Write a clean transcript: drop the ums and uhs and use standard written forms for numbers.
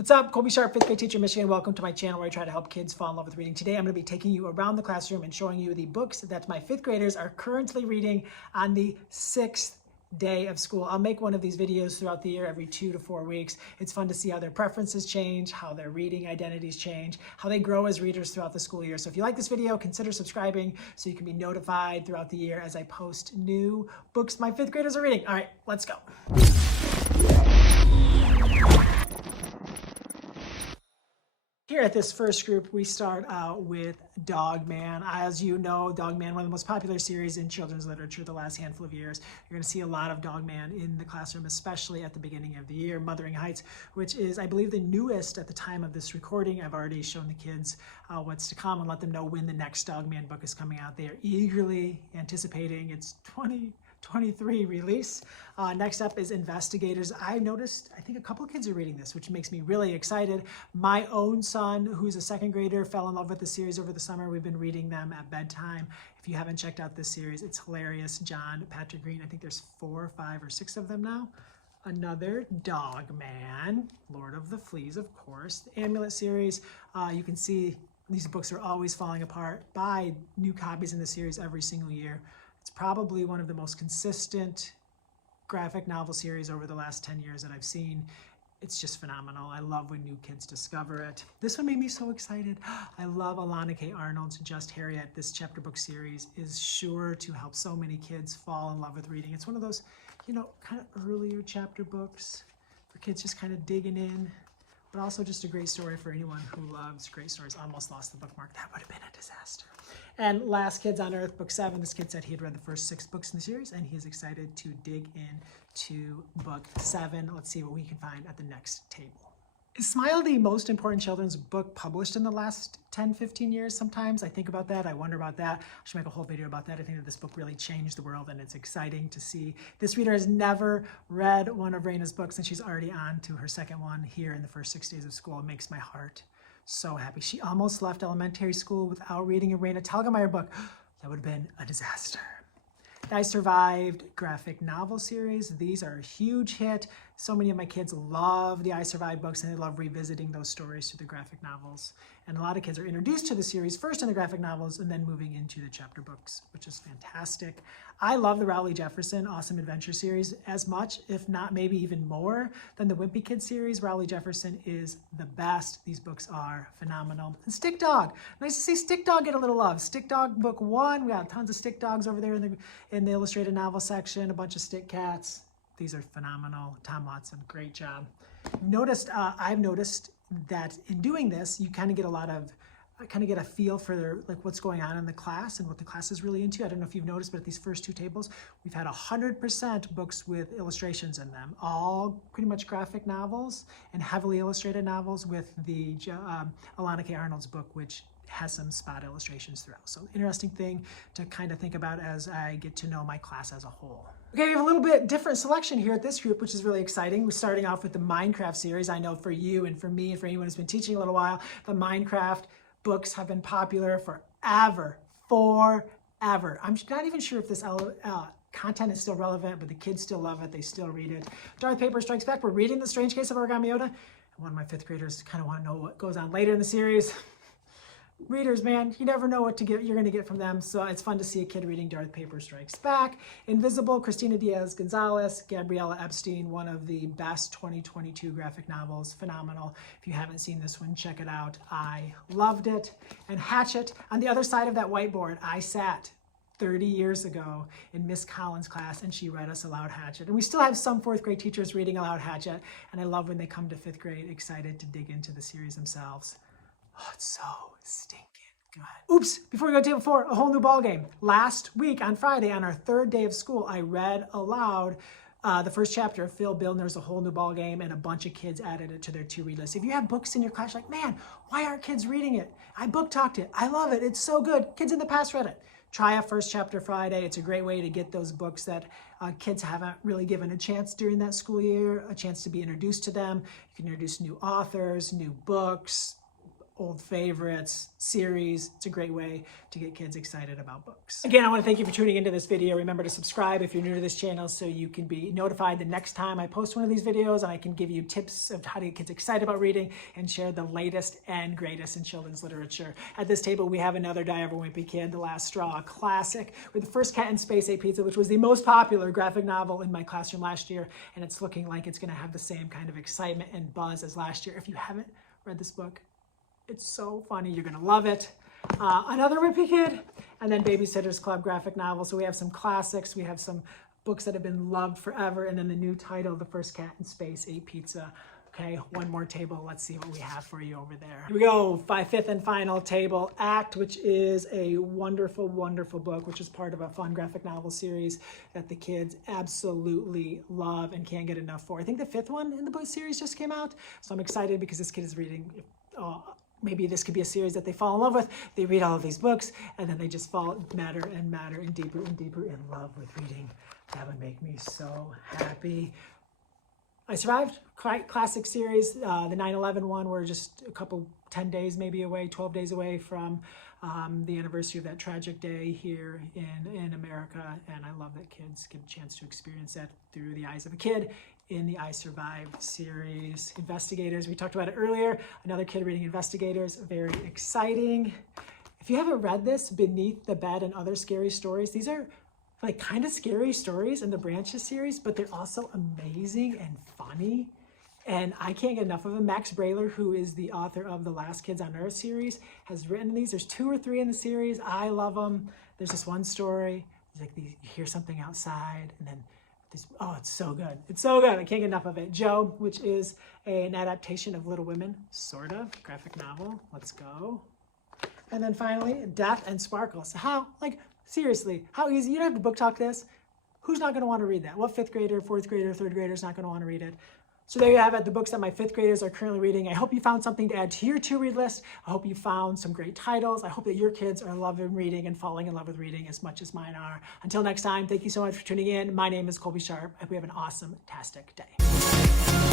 What's up? Colby Sharp, 5th grade teacher, Michigan. Welcome to my channel where I try to help kids fall in love with reading. Today I'm going to be taking you around the classroom and showing you the books that my 5th graders are currently reading on the 6th day of school. I'll make one of these videos throughout the year every 2 to 4 weeks. It's fun to see how their preferences change, how their reading identities change, how they grow as readers throughout the school year. So if you like this video, consider subscribing so you can be notified throughout the year as I post new books my 5th graders are reading. All right, let's go. Here at this first group, we start out with Dog Man. As you know, Dog Man, one of the most popular series in children's literature the last handful of years. You're going to see a lot of Dog Man in the classroom, especially at the beginning of the year. Mothering Heights, which is, I believe, the newest at the time of this recording. I've already shown the kids what's to come and let them know when the next Dog Man book is coming out. They are eagerly anticipating its 2023 release. Next up is Investigators. I noticed, I think a couple of kids are reading this, which makes me really excited. My own son, who's a 2nd grader, fell in love with the series over the summer. We've been reading them at bedtime. If you haven't checked out this series, it's hilarious. John Patrick Green, I think there's 4, 5, or 6 of them now. Another Dog Man, Lord of the Fleas, of course. The Amulet series, you can see these books are always falling apart. Buy new copies in the series every single year. It's probably one of the most consistent graphic novel series over the last 10 years that I've seen. It's just phenomenal. I love when new kids discover it. This one made me so excited. I love Alana K. Arnold's Just Harriet. This chapter book series is sure to help so many kids fall in love with reading. It's one of those, kind of earlier chapter books for kids just kind of digging in, but also just a great story for anyone who loves great stories. Almost lost the bookmark. That would have been a disaster. And Last Kids on Earth, book 7. This kid said he had read the first 6 books in the series, and he is excited to dig into book 7. Let's see what we can find at the next table. Is Smile the most important children's book published in the last 10, 15 years sometimes? I think about that. I wonder about that. I should make a whole video about that. I think that this book really changed the world, and it's exciting to see. This reader has never read one of Reina's books, and she's already on to her 2nd one here in the first 6 days of school. It makes my heart so happy. She almost left elementary school without reading a Reina Telgemeier book. That would have been a disaster. I Survived graphic novel series. These are a huge hit. So many of my kids love the I Survived books, and they love revisiting those stories through the graphic novels. And a lot of kids are introduced to the series first in the graphic novels and then moving into the chapter books, which is fantastic. I love the Rowley Jefferson Awesome Adventure series as much, if not maybe even more, than the Wimpy Kids series. Rowley Jefferson is the best. These books are phenomenal. And Stick Dog. Nice to see Stick Dog get a little love. Stick Dog book 1. We got tons of Stick Dogs over there in the illustrated novel section. A bunch of Stick Cats. These are phenomenal. Tom Watson, great job. I've noticed that in doing this, you kind of get a feel for like what's going on in the class and what the class is really into. I don't know if you've noticed, but at these first 2 tables, we've had 100% books with illustrations in them, all pretty much graphic novels and heavily illustrated novels, with the Alana K. Arnold's book, which has some spot illustrations throughout. So interesting thing to kind of think about as I get to know my class as a whole. Okay, we have a little bit different selection here at this group, which is really exciting. We're starting off with the Minecraft series. I know for you and for me and for anyone who's been teaching a little while, the Minecraft books have been popular forever. I'm not even sure if this content is still relevant, but the kids still love it. They still read it. Darth Paper Strikes Back. We're reading The Strange Case of Origami Yoda. And one of my 5th graders kind of want to know what goes on later in the series. Readers, man, you never know what you're going to get from them, so it's fun to see a kid reading Darth Paper Strikes Back. Invisible, Christina Diaz-Gonzalez, Gabriella Epstein, one of the best 2022 graphic novels. Phenomenal. If you haven't seen this one, check it out. I loved it. And Hatchet, on the other side of that whiteboard, I sat 30 years ago in Miss Collins' class, and she read us aloud Hatchet. And we still have some 4th grade teachers reading aloud Hatchet, and I love when they come to 5th grade excited to dig into the series themselves. Oh, it's so stinking good. Oops, before we go to table 4, a whole new ball game. Last week on Friday, on our 3rd day of school, I read aloud the first chapter of Phil Billner's A Whole New Ball Game, and a bunch of kids added it to their to-read list. If you have books in your class, you're like, man, why aren't kids reading it? I book talked it. I love it. It's so good. Kids in the past read it. Try a first chapter Friday. It's a great way to get those books that kids haven't really given a chance during that school year, a chance to be introduced to them. You can introduce new authors, new books, old favorites, series. It's a great way to get kids excited about books. Again, I want to thank you for tuning into this video. Remember to subscribe if you're new to this channel so you can be notified the next time I post one of these videos, and I can give you tips of how to get kids excited about reading and share the latest and greatest in children's literature. At this table, we have another Die Ever Wimpy Kid, The Last Straw, a classic with The First Cat in Space Ate Pizza, which was the most popular graphic novel in my classroom last year, and it's looking like it's going to have the same kind of excitement and buzz as last year. If you haven't read this book, it's so funny. You're going to love it. Another Wimpy Kid, and then Babysitter's Club graphic novel. So we have some classics. We have some books that have been loved forever, and then the new title, The First Cat in Space Ate Pizza. Okay, one more table. Let's see what we have for you over there. Here we go. Fifth and final table, Act, which is a wonderful, wonderful book, which is part of a fun graphic novel series that the kids absolutely love and can't get enough for. I think the 5th one in the book series just came out, so I'm excited because this kid is reading. Maybe this could be a series that they fall in love with. They read all of these books, and then they just fall madder and madder and deeper in love with reading. That would make me so happy. I survived. Classic series. The 9/11 one, we're just 10 days maybe away, 12 days away from the anniversary of that tragic day here in America. And I love that kids get a chance to experience that through the eyes of a kid in the I Survived series. Investigators, we talked about it earlier. Another kid reading Investigators, very exciting. If you haven't read this, Beneath the Bed and Other Scary Stories, these are like kind of scary stories in the Branches series, but they're also amazing and funny. And I can't get enough of them. Max Brailer, who is the author of the Last Kids on Earth series, has written these. There's 2 or 3 in the series. I love them. There's this one story. It's like you hear something outside, and then oh, it's so good. It's so good. I can't get enough of it. Joe, which is an adaptation of Little Women, sort of, graphic novel. Let's go. And then finally, Death and Sparkles. How, like, seriously, how easy? You don't have to book talk this. Who's not going to want to read that? What 5th grader, 4th grader, 3rd grader is not going to want to read it? So there you have it, the books that my 5th graders are currently reading. I hope you found something to add to your to-read list. I hope you found some great titles. I hope that your kids are loving reading and falling in love with reading as much as mine are. Until next time, thank you so much for tuning in. My name is Colby Sharp. I hope you have an awesome-tastic day.